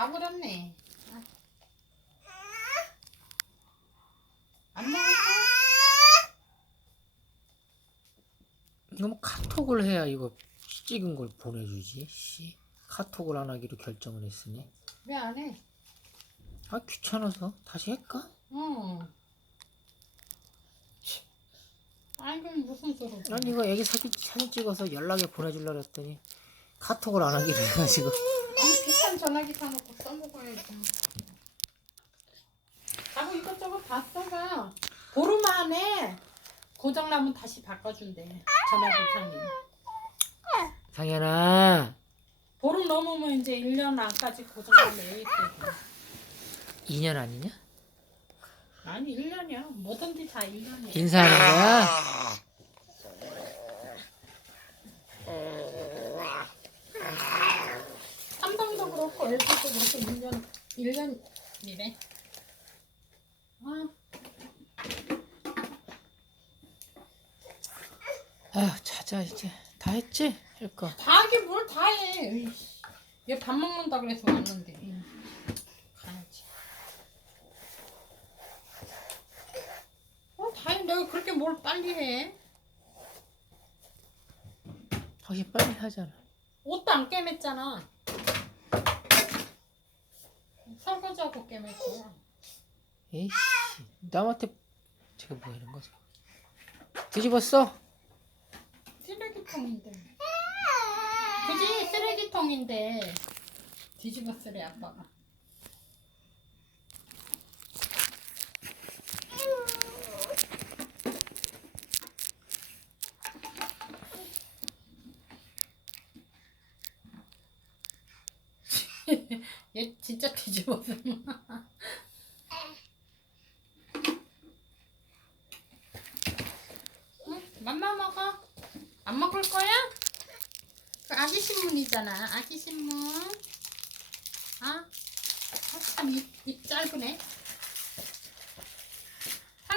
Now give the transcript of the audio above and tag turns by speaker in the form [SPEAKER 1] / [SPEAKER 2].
[SPEAKER 1] 다. 아. 안 먹었어?
[SPEAKER 2] 이거 뭐 카톡을 해야 이거 찍은 걸 보내주지. 씨. 카톡을 안 하기로 결정을 했으니.
[SPEAKER 1] 왜 안 해?
[SPEAKER 2] 아 귀찮아서 다시 할까?
[SPEAKER 1] 응. 아이고 무슨 소리야?
[SPEAKER 2] 아니 이거 애기 사진, 사진 찍어서 연락에 보내주려고 했더니 카톡을 안 하기로 해가지고
[SPEAKER 1] 아니 비 싼 전화기 사놓고 써먹어야지. 자꾸 이것저것 다 써가. 보름 안에 고장나면 다시 바꿔준대. 전화기 상이.
[SPEAKER 2] 상현아
[SPEAKER 1] 보름 넘으면 이제 1년 안까지 고장나면 왜 이렇게.
[SPEAKER 2] 2년 아니냐?
[SPEAKER 1] 아니 1년이야. 뭐든지 다 1년이야.
[SPEAKER 2] 인사하는 거야?
[SPEAKER 1] 그렇고 LG도 그렇고 1년 1년이래. 아,
[SPEAKER 2] 아 자자 이제 다 했지? 할 거
[SPEAKER 1] 다 하긴 뭘 다 해. 얘 밥 먹는다 그래서 왔는데. 가야지. 어, 다 해. 내가 그렇게 뭘 빨리 해.
[SPEAKER 2] 당신 빨리 하잖아
[SPEAKER 1] 옷도 안 깨맸잖아. 설거지하고 깨맸고.
[SPEAKER 2] 에이씨 남한테 제가 뭐 이런 거지 뒤집었어?
[SPEAKER 1] 쓰레기통인데. 그지? 쓰레기통인데. 뒤집었으래, 아빠가. 얘 진짜 뒤집었어. 응? 맘마 먹어. 안 먹을 거야? 그 아기 신문이잖아. 아기 신문. 아, 아 참, 입, 입 짧으네.